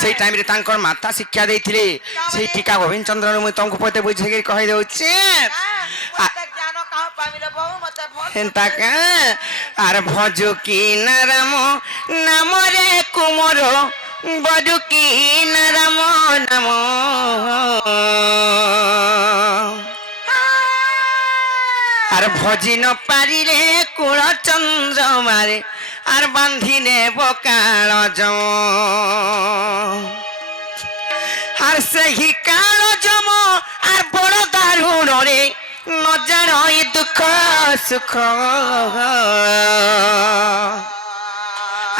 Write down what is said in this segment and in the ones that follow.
সেই টাইমে তাঙ্কর মাতা শিক্ষা ଦେଇଥିଲେ সেই টিকা গোবিন্দ চন্দ্র মুই তমକୁ পতে বুঝেকি কହି দଉଛି হেন্তা কা আর ভজু কি না রাম নামরে কুমর বডু কি না রাম নাম আর ভজি ন পারিলে কুল চন্দ্র মারে আর বাঁধি নেব কাল জম আর সেই কাল জম আর বড় দারুণ রে নজার দুঃখ সুখ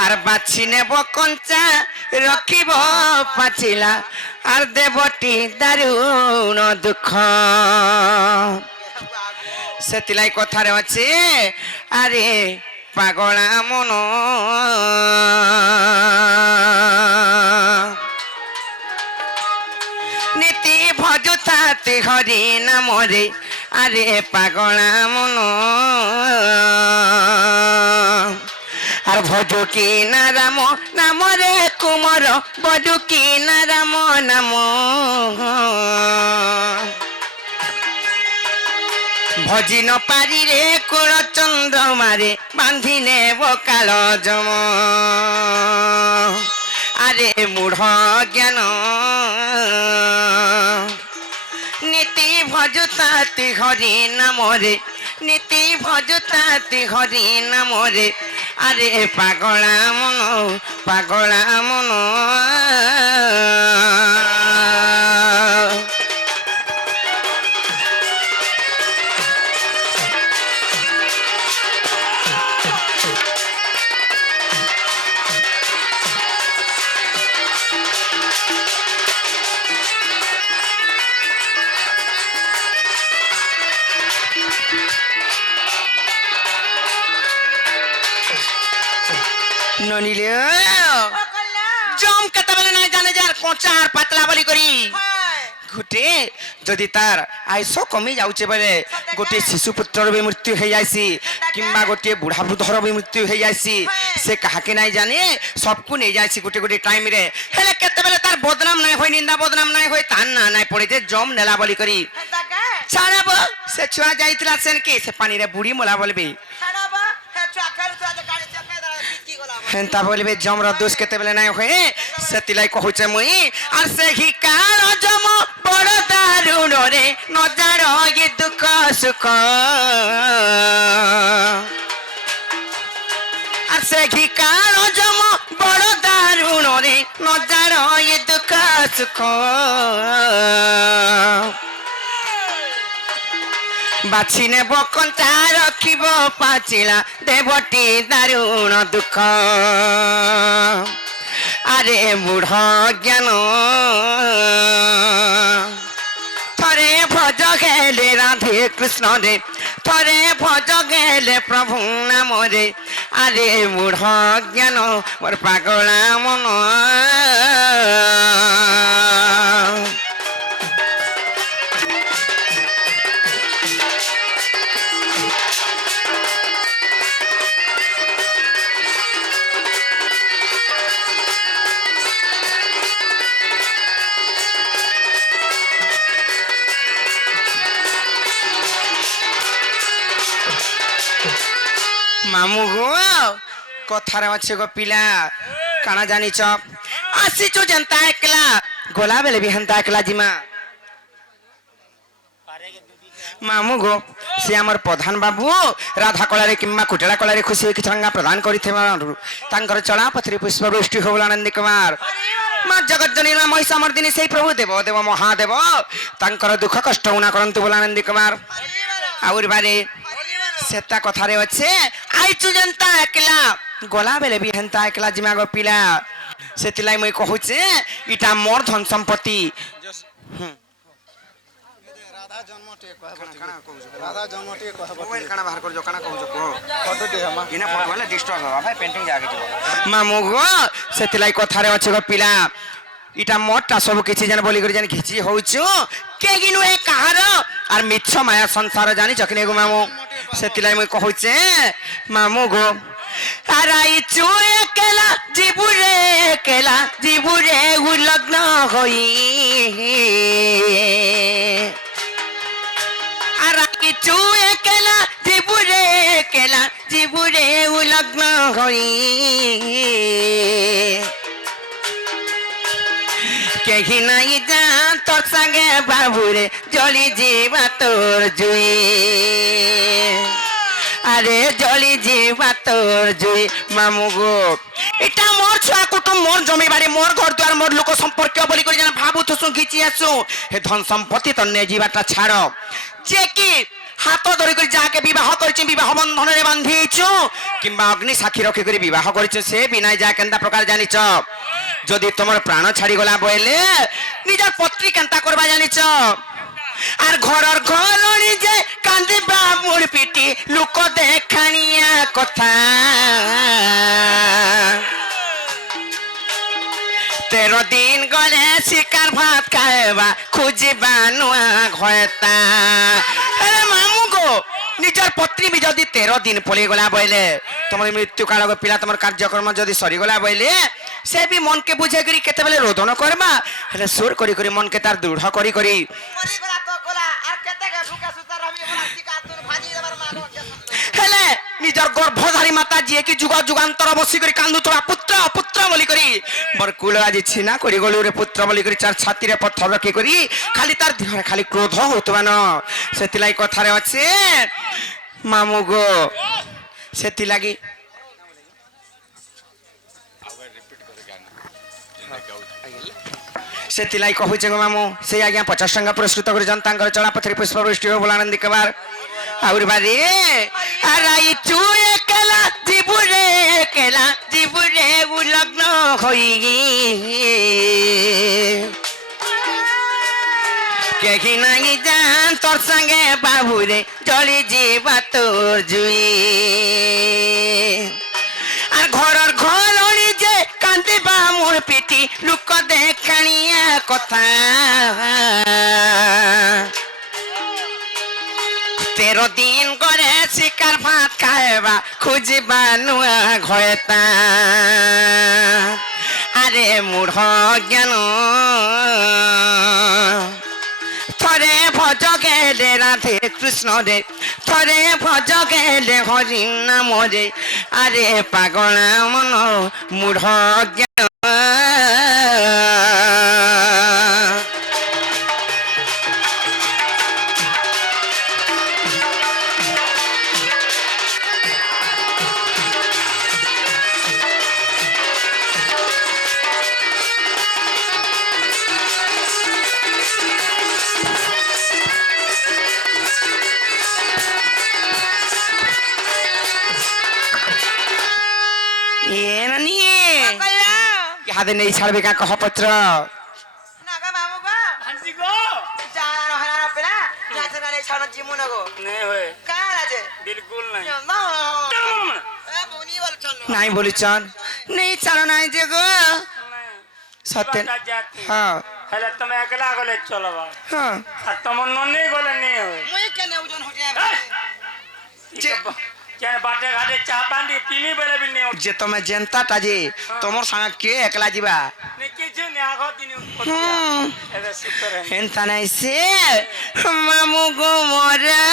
আর বাছি নেব কঞ্চা রখিব পাচিলা আর দেবটি দারুণ দুঃখ সেতিলাই কথারে আছে আরে পাগলা মন নীতি ভজুতাতে হরি নামরে আরে পাগলা মন আর ভজু কি না রাম নামরে কুমর বডু কি না রাম নাম ভজি ন পারিরে কুল চন্দ্র মারে বাঁধি নেব কাল জম আরে মূঢ় জ্ঞান নীতি ভজুতাতি হরি নামরে নীতি ভজুতাতি হরি নামরে আরে পাগলা মন পাগলা মন ননিলে জম কেতবেলে নাই জানে যার কঞ্চা আর পাতলা বলি করি গোটে যদি তার আয়ুষ কমি যাচ্ছে বেলে গোটে শিশু পুত্রর বি মৃত্যু হয়ে যাইছি কিংবা গোটে বুঢ়া বৃদ্ধর বি মৃত্যু হয়ে যাইছি সে কাহাকে নাই জানে সবকু নিয়ে যাইছি গোটে গোটে টাইম রে হেলে কেতবেলে তার বদনাম নাই হয় নিন্দা বদনাম নাই হয় তার না নাই পড়ে যে জম নেলা বলি করি ছাড়াব সে ছুয়া যাইতিলা সেন কি সে পানি রে বুড়ি মোলা বলবি হেন্তা বলবে জমর দোষ কেতেবেলে নাই হয়ে সেতিলাই কহুছে মুই আর সেই কাল জম বড় দারুণ রে নজার ই দুঃখ সুখ আর সেই কাল জম বড় দারুণ রে নজার ই দুঃখ সুখ বাছি নেব কঞ্চা রখিব পাচিলা দেবটি দারুণ দুঃখ আরে মূঢ় জ্ঞান থরে ভজ গেলে রাধে কৃষ্ণ রে থরে ভজ গেলে প্রভু নামরে আরে মূঢ় জ্ঞান মোর পাগলা মন মামু গো কথারে আছে গো পিলা কানা জানিছ আসিছু যেন্তা একলা গোলা বেলে বি হেন্তা একলা জিমা মামু গো সে আমার প্রধান বাবু রাধা কলারে কিংবা কুটেলা কলারে খুশি হয়ে কিছু প্রদান করিথিবারু তাঙ্কর চলা পথরে পুষ্পবৃষ্টি হবল আনন্দ কুমার মা জগজ্জনী মা মহিষামর্দিনী সেই প্রভু দেব দেব মহাদেব তাঙ্কর দুঃখ কষ্ট উনা করন্তু বল আনন্দ কুমার আউর বারে সেটা কথারে আছে আইছু যেন্তা একলা গলা বেলে বি হেন্তা একলা জিমা গো পিলা সেতিলাই মই কহুছে ইটা মোর ধন সম্পত্তি রাধা জন্মটে রাধা জন্মটে মোবাইল কানা বাহার করজো কানা কহুছো কো ফটো দে আমা ইনা ফটো হলে ডিস্টার্ব হবা ভাই পেন্টিং জাগে যাব মামু গো সেতিলাই কথারে আছে গো পিলা ইটা মোরটা সব কিছু জান বলি করে জানি ঘিচি হউଛୁ কে গিনু এ কাহার আর মিচ্ছ মায়া সংসার জানি চকনে গো মামু সেতিলাই মই কহুছে মামু গো আরাইছু একেলা জীবুরে একেলা জীবুরে উলগ্ন হই আরাইছু একেলা জীবুরে একেলা জীবুরে উলগ্ন হই কেহি নাই যা তোর সঙ্গে বাবুরে জলি ଯିବା তোর জুই আরে জলি ଯିବା তোর জুই মামু গো এটা মোর ছুয়া কুটুম মোর জমি বাড়ি মোর ঘর দুয়ার মোর লোক সম্পর্ক বলি করে জানা ভাবুথুসু ঘিচি আসু হে ধন সম্পত্তি তো নে ଯିବାটা ছাড় যে কি হাত ধরি করে যাকে বিবাহ করেছি বিবাহ বন্ধনে বাঁধিছু কিংবা অগ্নি সাক্ষী রক্ষি করে বিবাহ করেছ সে বিনায় যা কেন্তা প্রকার জানিছ যদি তোমার প্রাণ ছাড়ি গলা বইলে নিজের পত্রী কেন্তা করবা জানিছ আর ঘরর ঘরণী যে কান্দিবা মোর পিটি লোক দেখানিয়া কথা 13 দিন গলে শিকার ভাত খাইবা খুঁজিবা নুয়া ঘয়তা আরে মামু গো নিজের পত্নী বি যদি 13 দিন পড়ে গলা বইলে তোমার মৃত্যু কাল পিলা তোমার কার্যক্রম যদি সরি গলা বইলে সে বি মনকে বুঝে করি কেতে বেলে রোদন করবা হেলে সুর করি করি মনকে তার দৃঢ় করি করি মরি গলা তো গলা আর কেতে কে ঢুকা সুতার আমি ওরা শিকার তুই ভাজি দেবার মা গো হেলে নিজর গর্ভধারী মাতা যিয়ে কি যুগ যুগান্তর বসি করি কান্দুতবা পুত্র পুত্র বলি করি মোর কুল আজি ছিনা করি গলু রে পুত্র বলি করি চার ছাতিরে পথর রকি করি খালি তার দেহরে খালি ক্রোধ হতবা ন সেতিলাই কথারে আছে মামু গো সেতি লাগি সেতিলাই কহুছে গো মামু সেই আজ্ঞা 50 টঙ্কা পুরস্কৃত করে জনতাঙ্কর চলা পথরে পুষ্পবৃষ্টি হো বলানন্দ কবার আউর বারে আরাইছু একেলা জীবুরে একেলা জীবুরে উলগ্ন হই কেহি নাই জান তোর সঙ্গে বাবুরে জলি ଯିବା তোর জুই আর ঘরর ঘরণী যে কান্দিবা মোর পিটি লোক দেখানিয়া কথা 13 দিন করে শিকার ভাত খাইবা খুঁজিবা নুয়া ঘয়তা আরে মূঢ় জ্ঞান থরে ভজ গেলে রাধে কৃষ্ণ রে থরে ভজ গেলে হরি নাম রে আরে পাগলা মন মূঢ় জ্ঞান হাতে নেই ছাড়বে কা কহ পত্র নাগা মামু গো হাঁসি গো জানো হারা পেলা যাতে না রে ছানো জিমু না গো নে হয়ে কার আছে বিলকুল নাই না এ বনি বল চলো নাই বলিছন নেই ছাড়ো নাই যে গো সত্য হ্যাঁ হেলে তুমি একলা গলে চলবা হ্যাঁ আর তোমার ননি গলে নে হয়ে মুই কেনে ওজন হটে কেন বাটে ঘাটে চা পান্ডি পিনি বেলে বিল নে যে তুমি জেনতাটা যে তোমার সঙ্গে কে একলা যাবা নে কিছু নে আগো দিন এবে সুপার হেনতা নাই সে মামু গো মরা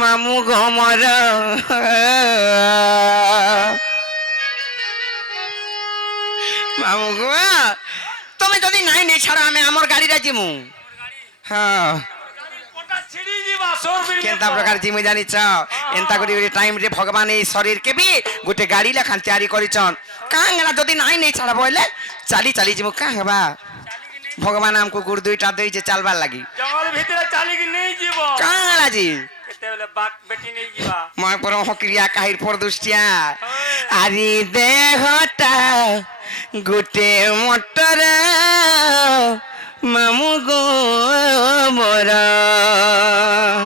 মামু গো মরা মামু গো তুমি যদি নাই নেই ছাড়া আমি আমার গাড়িটা জিমু হ্যাঁ ছিড়ি দিবা সরবির কেনতা প্রকার জিমু জানিছ এন্তা করি টাইম রে ভগবান এই শরীর কে বি গোটে গাড়ি লেখান তৈরি করিছন কাঙ্গলা যদি নাই নেই ছাড়া বইলে চালি চালি জিমু কা হেবা ভগবান আমকু গুড় দুইটা দেইছে চালবার লাগি জঙ্গল ভিতরে চালি কি নেই জীব কাঙ্গলা জি কেতেবেলে বাক বেটি নেই ଯିବା মই পরম ক্রিয়া কাহির পর দুষ্টিয়া আরি দেহটা গোটে মোটর মামু গো মোরা